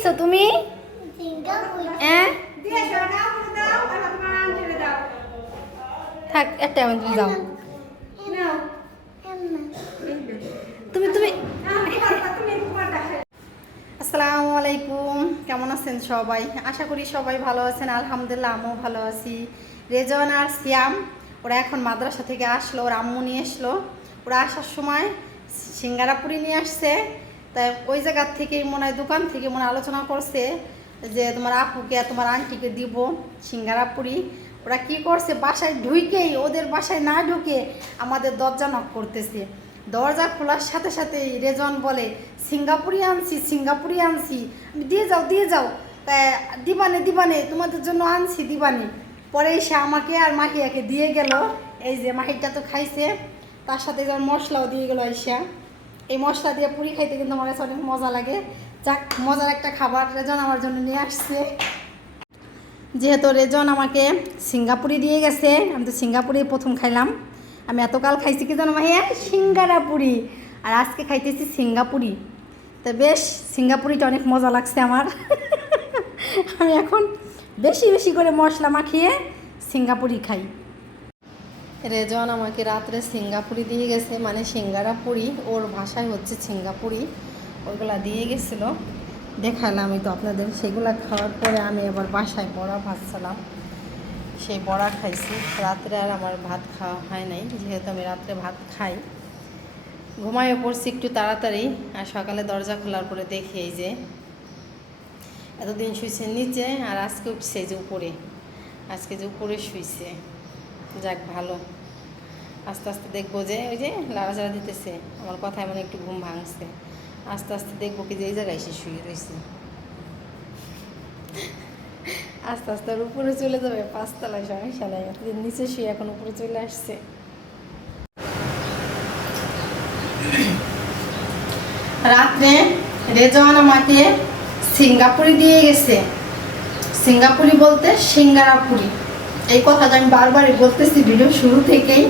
নিছো তুমি? হ্যাঁ থাক একটা তুমি যাও। তুমি তুমি আসসালামু আলাইকুম, কেমন আছেন সবাই? আশা করি সবাই ভালো আছেন। আলহামদুলিল্লাহ আমিও ভালো আছি। রেজন আর সিয়াম ওরা এখন মাদ্রাসা থেকে আসলো, ওর আম্মু নিয়ে আসলো। ওরা আসার সময় সিঙ্গারা পুরি নিয়ে আসছে। তাই ওই জায়গার থেকে মনে হয় দোকান থেকে মনে আলোচনা করছে যে তোমার আপুকে তোমার আন্টিকে দিব সিঙ্গারা পুরি। ওরা কি করছে, বাসায় ঢুকেই ওদের বাসায় না ঢুকে আমাদের দরজা নক করতেছে। দরজা খোলার সাথে সাথে রেজন বলে সিঙ্গাপুরি আনছি, সিঙ্গাপুরি আনছি, দিয়ে যাও দিয়ে যাও, দিবানে তোমাদের জন্য আনছি দিবানে। পরে এসে আমাকে আর মাহিয়াকে দিয়ে গেল। এই যে মাহিটা তো খাইছে, তার সাথে যেমন মশলাও দিয়ে গেলো আইসা। এই মশলা দিয়ে পুরি খাইতে কিন্তু আমার কাছে অনেক মজা লাগে। যাক, মজার একটা খাবার রেজন আমার জন্য নিয়ে আসছে। যেহেতু রেজন আমাকে সিঙ্গাপুরি দিয়ে গেছে, আমি তো সিঙ্গাপুরি প্রথম খাইলাম। আমি এতকাল খাইছি কি জানো ভাইয়া, সিঙ্গারা পুরি, আর আজকে খাইতেছি সিঙ্গাপুরি। তো বেশ সিঙ্গাপুরিটা অনেক মজা লাগছে আমার। আমি এখন বেশি বেশি করে মশলা মাখিয়ে সিঙ্গাপুরি খাই। রেজন আমাকে রাত্রে সিঙ্গাপুরি দিয়ে গেছে, মানে সিঙ্গারা পুরি, ওর ভাষায় হচ্ছে সিঙ্গাপুরি, ওইগুলা দিয়ে গেছিলো। দেখালাম আমি তো আপনাদের। সেগুলা খাওয়ার পরে আমি এবার বাসায় বড়া ভাজছিলাম, সেই বড়া খাইছি। রাত্রে আর আমার ভাত খাওয়া হয় নাই, যেহেতু আমি রাত্রে ভাত খাই। ঘুমাইয়ে পড়ছি একটু তাড়াতাড়ি, আর সকালে দরজা খোলার পরে দেখি এই যে এতদিন শুইছে নিচে, আর আজকে উঠছে যে উপরে। আজকে যে উপরে শুইছে, যাক ভালো। আস্তে আস্তে দেখবো যে ওই যে লাড়াচাড়া দিতেছে, আমার কথায় মানে একটু ঘুম ভাঙছে। আস্তে আস্তে দেখবো কি যে এই জায়গায় এসে শুয়ে রয়েছে। আস্তে আস্তে আর উপরে চলে যাবে, 5 তলায়, সমস্যা নাই। এতদিন নিচে শুয়ে এখন উপরে চলে আসছে। রাত্রে রেজন আমাকে সিঙ্গাপুরি দিয়ে গেছে। সিঙ্গাপুরি বলতে সিঙ্গারা পুরি, এই কথাটা আমি বারবারই বলতেছি ভিডিও শুরু থেকেই।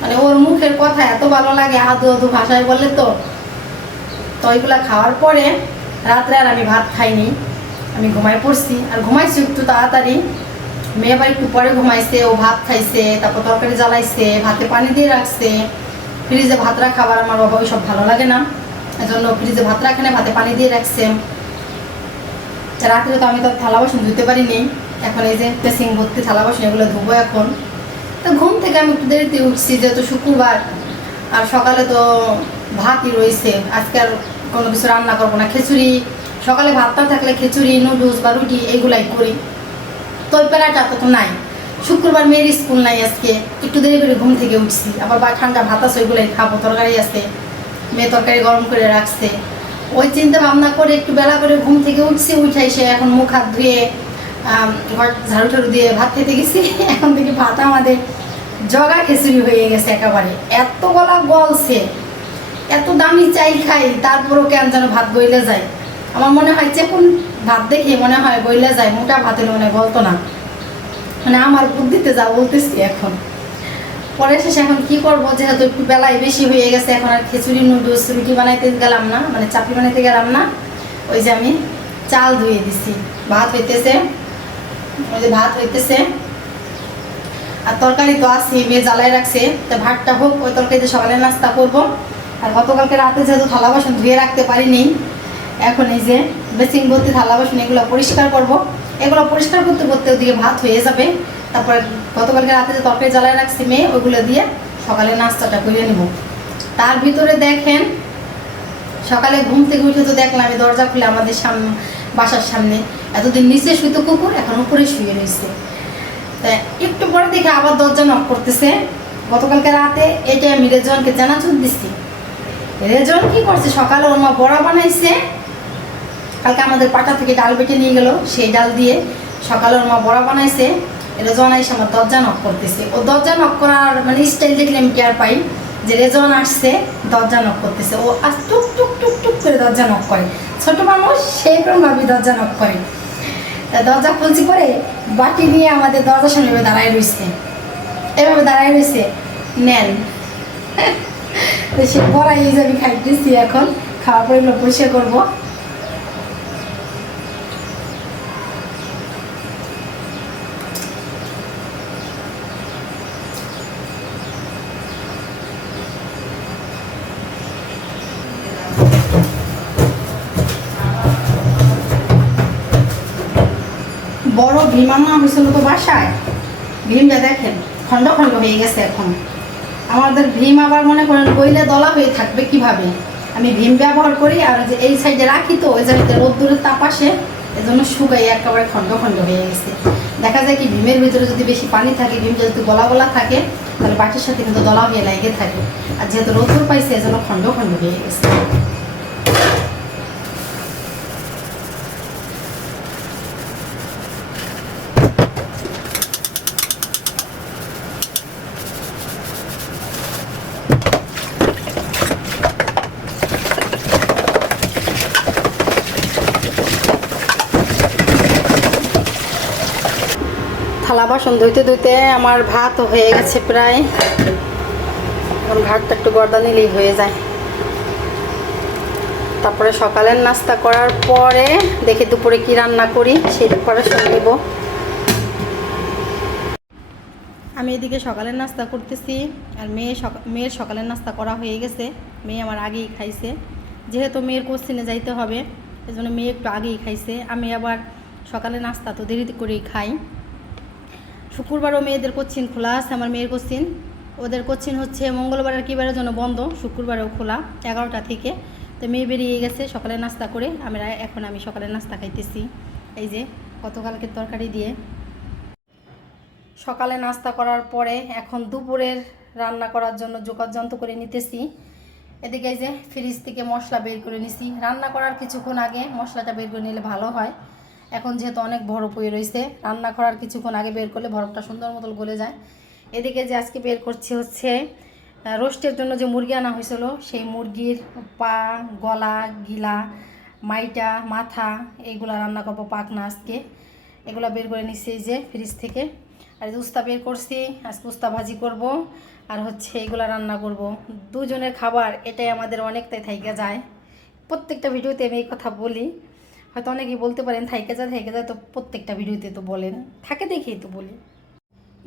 মানে ওর মুখের কথা এত ভালো লাগে, আদু আদু ভাষায় বলে তো। তো ওইগুলা খাওয়ার পরে রাত্রে আর আমি ভাত খাইনি, আমি ঘুমাই পড়ছি। আর ঘুমাইছি একটু তাড়াতাড়ি। মেয়ে আবার একটু পরে ঘুমাইছে, ও ভাত খাইছে, তারপর তরকারি জ্বালাইছে, ভাতে পানি দিয়ে রাখছে। ফ্রিজে ভাত রাখা আবার আমার বাবা ওই সব ভালো লাগে না, এজন্য ফ্রিজে ভাত রাখে না, ভাতে পানি দিয়ে রাখছে। রাত্রে তো আমি তো থালা বাসন ধুতে পারিনি। এখন এই যে পেসিং ভর্তি থালা বাসন, এগুলো ধুবো এখন। তো ঘুম থেকে আমি একটু দেরিতে উঠছি, যেহেতু শুক্রবার। আর সকালে তো ভাতই রয়েছে, আজকে আর কোনো কিছু রান্না করবো না। খিচুড়ি, সকালে ভাতটা থাকলে খিচুড়ি, নুডলস বা রুটি এগুলাই করি। তো ওই প্যারাটা তো নাই। শুক্রবার মেয়ের স্কুল নাই, আজকে একটু দেরি করে ঘুম থেকে উঠছি। আবার বা ঠান্ডা ভাত আছে, ওইগুলাই খাবো। তরকারি আছে, মেয়ে তরকারি গরম করে রাখছে। ওই চিন্তা ভাবনা করে একটু বেলা করে ঘুম থেকে উঠছি। উঠাই সে এখন মুখ হাত ধুয়ে ঘর ঝাড়ু ঠাড়ু দিয়ে ভাত খেতে গেছি। এখন থেকে ভাত আমাদের জগা খিচুড়ি হয়ে গেছে একেবারে। এত গলা গলছে, এত দামি চাই খাই, তারপরও কেন যেন ভাত গইলে যায়। আমার মনে হয় চেপুন ভাত দেখে মনে হয় গইলে যায়, মোটা ভাত হলে মনে গলতো না। মানে আমার বুদ্ধিতে যা বলতেছি এখন। পরে শেষে এখন কি করবো, যেহেতু একটু বেলায় বেশি হয়ে গেছে, এখন আর খিচুড়ি নুডলস রুটি বানাইতে গেলাম না, মানে চাপড়ি বানাইতে গেলাম না। ওই যে আমি চাল ধুয়ে দিছি, ভাত হইতেছে, ওই যে ভাত হইতেছে। আর তরকারি তো আছে, মেয়ে জ্বালায় রাখছে। তো ভাতটা হোক, ওই তরকারিতে সকালে নাস্তা করবো। আর গতকালকে রাতে যেহেতু থালা বাসন ধুয়ে রাখতে পারিনি, এখন এই যে বেসিং ভর্তি থালা বাসন এগুলো পরিষ্কার করব। এগুলো পরিষ্কার করতে করতে ওদিকে ভাত হয়ে যাবে। তারপরে গতকালকে রাতে যে তরকারি জ্বালায় রাখছি মেয়ে, ওইগুলো দিয়ে সকালে নাস্তাটা করে নেব। তার ভিতরে দেখেন, সকালে ঘুম থেকে উঠে তো দেখলাম আমি দরজা খুলে আমাদের বাসার সামনে এতদিন নিচে শুইতো কুকুর, এখন উপরে শুয়ে রয়েছে। তা একটু পরে দেখে আবার দরজা নক করতেছে। গতকালকে রাতে এটা আমি রেজনকে জানাচুর দিচ্ছি। রেজন কি করছে, সকালে ওর মা বড়া বানাইছে। কালকে আমাদের পাটা থেকে ডাল বেটে নিয়ে গেল, সেই ডাল দিয়ে সকালে ওর মা বড়া বানাইছে। রেজন এসে আমার দরজা নক করতেছে। ও দরজা নক করার মানে স্টাইল দেখলে আমি টের পাই যে রেজন আসছে, দরজা নক করতেছে। ও আজ টুক টুক টুক টুক করে দরজা নক করে, ছোট মানুষ সেই রকমভাবে দরজা নক করে। দরজা খুলছি পরে বাটি নিয়ে আমাদের দরজার সামনে দাঁড়ায় রয়েছে, এভাবে দাঁড়ায় রয়েছে। নেন, সে বড়াই আমি খাইতেছি। এখন খাওয়ার পরে এগুলো পরিষ্কার করবো। বড় ভীম আনা হয়েছিল তো বাসায়, ভীমটা দেখেন খন্ড খন্ড হয়ে গেছে। এখন আমাদের ভীম আবার মনে করেন গইলে দলা হয়ে থাকবে কিভাবে, আমি ভীম ব্যবহার করি আর যে এই সাইডে রাখি তো ওই সাইডে রোদ্দুরের তাপ আসে, এজন্য শুকাই একেবারে খন্ড খন্ড হয়ে গেছে। দেখা যায় কি ভীমের ভিতরে যদি বেশি পানি থাকে, ভীম যদি গলা গলা থাকে তাহলে বাটির সাথে কিন্তু দলা হয়ে লেগে থাকে, আর যেহেতু রোদ্দুর পাইছে এজন্য খন্ড খন্ড হয়ে গেছে। থালা বাসন ধুইতে ধুইতে আমার ভাত হয়ে গেছে প্রায়, এখন ভাতটা একটু গর্দা নিলেই হয়ে যায়। তারপরে সকালের নাস্তা করার পরে দেখি দুপুরে কি রান্না করি সেটা পরে শুনে নেব। আমি এদিকে সকালের নাস্তা করতেছি আর মেয়ের সকালের নাস্তা করা হয়ে গেছে। মেয়ে আমার আগেই খাইছে, যেহেতু মেয়ের কোশ্চিনে যাইতে হবে এজন্য মেয়ে একটু আগেই খাইছে। আমি আবার সকালে নাস্তা তো দেরি করেই খাই। শুক্রবারও মেয়েদের কোচিং খোলা আছে, আমার মেয়ের কোচিং, ওদের কোচিং হচ্ছে মঙ্গলবার আর কিবারের জন্য বন্ধ, শুক্রবারেও খোলা 11টা থেকে। তো মেয়ে বেরিয়ে গেছে সকালে নাস্তা করে, এখন আমি সকালে নাস্তা খাইতেছি এই যে গতকালকের তরকারি দিয়ে। সকালে নাস্তা করার পরে এখন দুপুরের রান্না করার জন্য যোগাযন্ত্র করে নিতেছি। এদিকে এই যে ফ্রিজ থেকে মশলা বের করে নিছি, রান্না করার কিছুক্ষণ আগে মশলাটা বের করে নিলে ভালো হয়। এখন যেহেতু অনেক বরফ হয়ে রয়েছে, রান্না করার কিছুক্ষণ আগে বের করলে বরফটা সুন্দর মতো গলে যায়। এদিকে যে আজকে বের করছি হচ্ছে রোস্টের জন্য যে মুরগি আনা হয়েছিল, সেই মুরগির পা, গলা, গিলা, মাইটা, মাথা এইগুলা রান্না করবো পাকনা আজকে। এগুলা বের করে নিচ্ছি এই যে ফ্রিজ থেকে। আর উস্তা বের করছি, আজকে উস্তা ভাজি করব আর হচ্ছে এগুলা রান্না করব। দুজনের খাবার এটাই আমাদের অনেকটাই থাইকে যায়। প্রত্যেকটা ভিডিওতে আমি এই কথা বলি, হয়তো অনেকেই বলতে পারেন থাইকে যায়, তো প্রত্যেকটা ভিডিওতে তো বলেন, থাকে দেখেই তো বলি।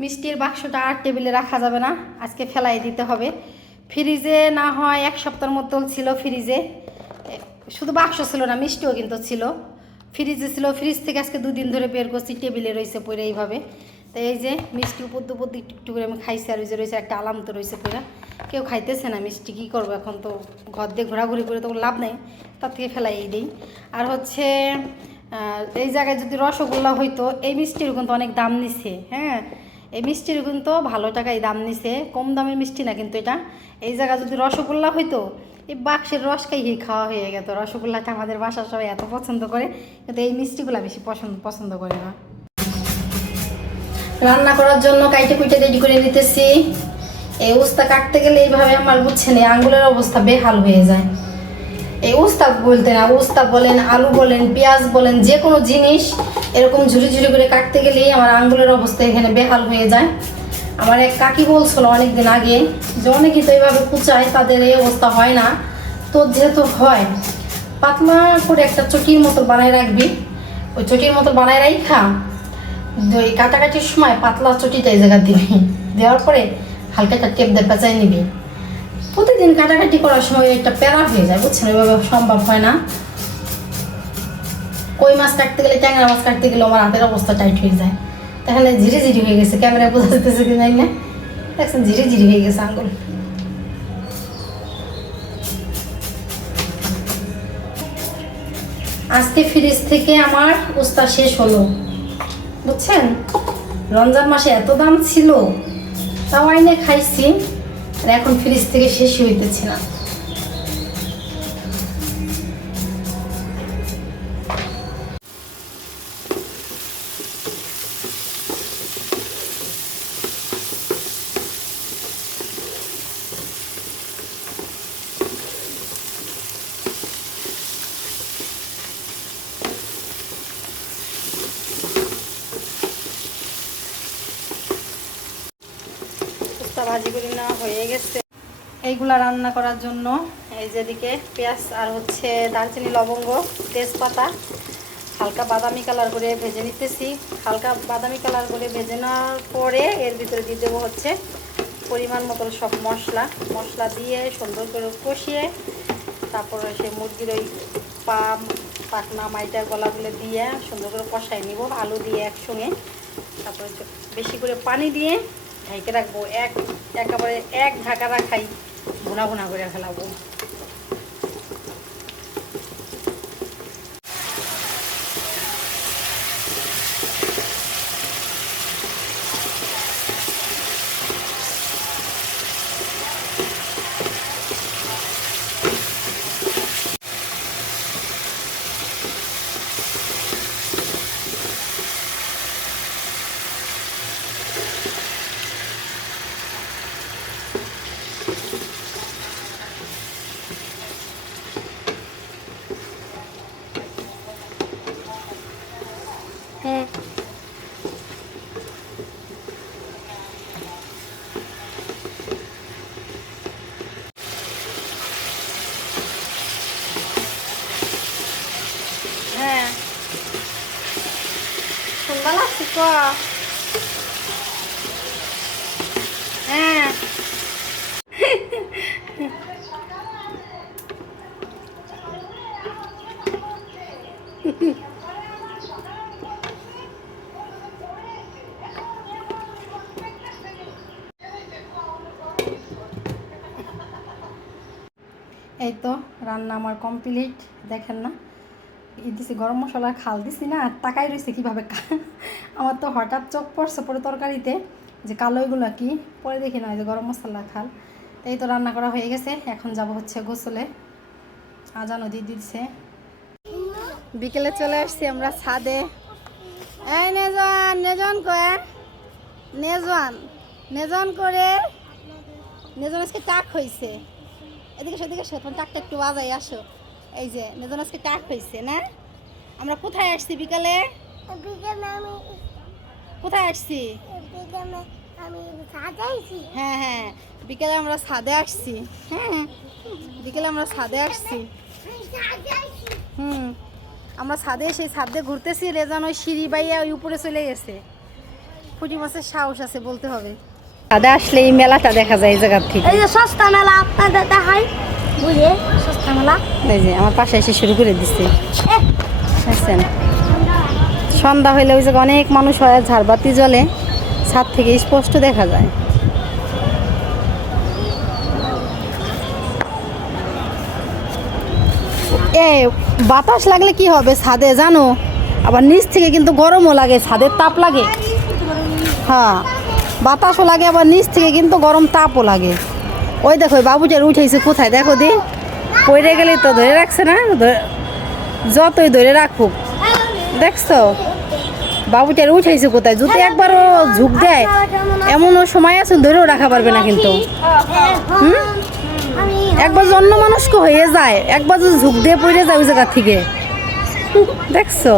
মিষ্টির বাক্সটা আর টেবিলে রাখা যাবে না, আজকে ফেলাই দিতে হবে। ফ্রিজে না হয় 1 সপ্তাহের মতো ছিল, ফ্রিজে শুধু বাক্স ছিল না মিষ্টিও কিন্তু ছিল, ফ্রিজে ছিল। ফ্রিজ থেকে আজকে 2 দিন ধরে বের করছি, টেবিলে রয়েছে পড়ে এইভাবে। তো এই যে মিষ্টি উপর দুপুর একটু করে আমি খাইছি, আর ওই যে রয়েছে একটা আলাম তো রয়েছে পড়া, কেউ খাইতেছে না মিষ্টি, কী করবো এখন, তো ঘর দিয়ে ঘোরাঘুরি করে তো লাভ নেই, তার থেকে ফেলাই দিই। আর হচ্ছে এই জায়গায় যদি রসগোল্লা হইতো, এই মিষ্টির কিন্তু অনেক দাম নিছে, হ্যাঁ এই মিষ্টির কিন্তু ভালো টাকাই দাম নিছে, কম দামের মিষ্টি না কিন্তু এটা। এই জায়গায় যদি রসগোল্লা হইতো, এই বাক্সের রস খাইয়ে খাওয়া হয়ে গেত। রসগোল্লাটা আমাদের বাসার সবাই এত পছন্দ করে, কিন্তু এই মিষ্টিগুলো বেশি পছন্দ করে না। রান্না করার জন্য কাইটে কুইটে রেডি করে নিতেছি। এই উস্তা কাটতে গেলে এইভাবে আমার বুঝছেন এই আঙ্গুলের অবস্থা বেহাল হয়ে যায়। এই উস্তা বলতে না, উস্তা বলেন, আলু বলেন, পেঁয়াজ বলেন, যে কোনো জিনিস এরকম ঝুড়ি ঝুড়ি করে কাটতে গেলেই আমার আঙ্গুলের অবস্থা এখানে বেহাল হয়ে যায়। আমার এক কাকি বলছিল অনেকদিন আগে যে অনেকেই তো এইভাবে কুচায়, তাদের এই অবস্থা হয় না। তো যেহেতু হয়, পাতলা করে একটা চটির মতো বানায় রাখবি, ওই চটির মতো বানায় রাখা ওই কাটাকাটির সময় পাতলা চটিটা এই জায়গা দিবি, দেওয়ার পরে হালকা একটা টেপ দিয়ে পেঁচাই নিবি। প্রতিদিন কাটাকাটি করার সময় একটা প্যারা হয়ে যায়, বুঝছেন, ওইভাবে সম্ভব হয় না। কই মাছ কাটতে গেলে, ট্যাংরা মাছ কাটতে গেলে আমার হাতের অবস্থা টাইট হয়ে যায়। তাহলে ঝিরি ঝিরি হয়ে গেছে, ক্যামেরায় বোঝা যেতেছে কি জানি না, দেখছেন ঝিরি ঝিরি হয়ে গেছে আঙ্গুল। আজকে ফ্রিজ থেকে আমার উস্তা শেষ হলো, বুঝছেন। রমজান মাসে এত দাম ছিল, তাও আইনে খাইছি, আর এখন ফ্রিজ থেকে শেষ হইতেছে না। ভাজি করে নেওয়া হয়ে গেছে। এইগুলা রান্না করার জন্য এই যেদিকে পেঁয়াজ আর হচ্ছে দারচিনি, লবঙ্গ, তেজপাতা হালকা বাদামি কালার করে ভেজে নিতেছি। হালকা বাদামি কালার করে ভেজে নেওয়ার পরে এর ভিতরে দিয়ে দেবো হচ্ছে পরিমাণ মতো সব মশলা দিয়ে সুন্দর করে কষিয়ে তারপরে সেই মুরগির ওই পা, পাকনা মাইটা গলাগুলো দিয়ে সুন্দর করে কষাই নিব আলু দিয়ে একসঙ্গে। তারপরে বেশি করে পানি দিয়ে ঢেকে রাখবো, একেবারে এক ঢাকা রাখাই ভুনা ভুনা করে ফেলাবো। হ্যাঁ হ্যাঁ সুন্দর লাগছে তো। হ্যাঁ এই তো রান্না আমার কমপ্লিট। দেখেন না দিছি গরম মশলার খাল দিছি না, তাকাই রয়েছে কীভাবে। আমার তো হঠাৎ চোখ পড়ছে পরে তরকারিতে যে কালো এগুলো কি, পরে দেখি না যে গরম মশলা খাল। এই তো রান্না করা হয়ে গেছে, এখন যাব হচ্ছে গোসলে। আজানও দিয়ে দিচ্ছে। বিকেলে চলে আসছি আমরা ছাদে। এই নেজান নেজন কয়ে নেজন করে নেজন আজকে টাক হয়েছে। এদিকে সেদিকে তখন টাকটা একটু বাজাই আসো। এই যে নেজন আজকে টাক হয়েছে না। আমরা কোথায় আসছি বিকালে? কোথায় আসছি? হ্যাঁ হ্যাঁ বিকেলে আমরা ছাদে আসছি। হ্যাঁ বিকেলে আমরা ছাদে আসছি। আমরা ছাদে এসে ছাদে ঘুরতেছি। রেজান ওই সিঁড়ি বাইয়া ওই উপরে চলে গেছে। পুঁটি মাছের সাহস আছে বলতে হবে। ছাদে আসলে এই মেলাটা দেখা যায় এই জায়গার থেকে। এই যে সস্তা মেলা আপনাদের দেখাই বুঝে সস্তা মেলা। এই যে আমার পাশে এসে শুরু করে দিচ্ছে। বুঝছেন সন্ধ্যা হইলে ওই জায়গায় অনেক মানুষ হয়, ঝাড়বাতি জ্বলে, ছাদ থেকে স্পষ্ট দেখা যায়। বাতাস লাগলে কি হবে ছাদে জানো, আবার নিচ থেকে কিন্তু গরমও লাগে, ছাদের তাপ লাগে। হ্যাঁ বাতাসও লাগে, আবার নিচ থেকে কিন্তু গরম তাপও লাগে। ওই দেখো বাবুটার উঠেছে কোথায় দেখো দি, পড়ে গেলে তো ধরে রাখছে না, যতই ধরে রাখুক। দেখছো বাবুটার উঠেছে কোথায়, যদি একবারও ঝুঁক দেয় এমনও সময় আছে ধরেও রাখা পারবে না কিন্তু। একবার অন্য মানুষকে হয়ে যায়, একবার যদি ঝুঁক দিয়ে পড়ে যায় ওই জায়গা থেকে। দেখছো